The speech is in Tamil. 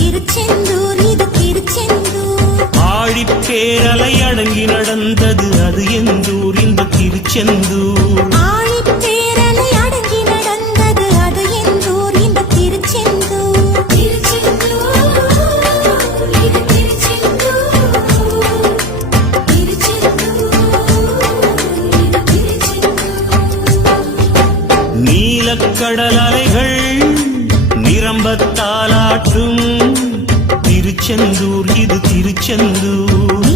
திருச்செந்தூர் இது திருச்செந்தூர். ஆழிப்பேரலை அடங்கி நடந்தது அது எந்தூர் இந்த திருச்செந்தூர். ஆழிப்பேரலை அடங்கி நடந்தது அது எந்தூர் இந்த திருச்செந்தூர். திருச்செந்தூர் இது திருச்செந்தூர். திருச்செந்தூர் இது திருச்செந்தூர். நீலக்கடல் அலைகள் நிரம்பத்தாலாற்றும் திருச்செந்தூர் இது திருச்செந்தூர்.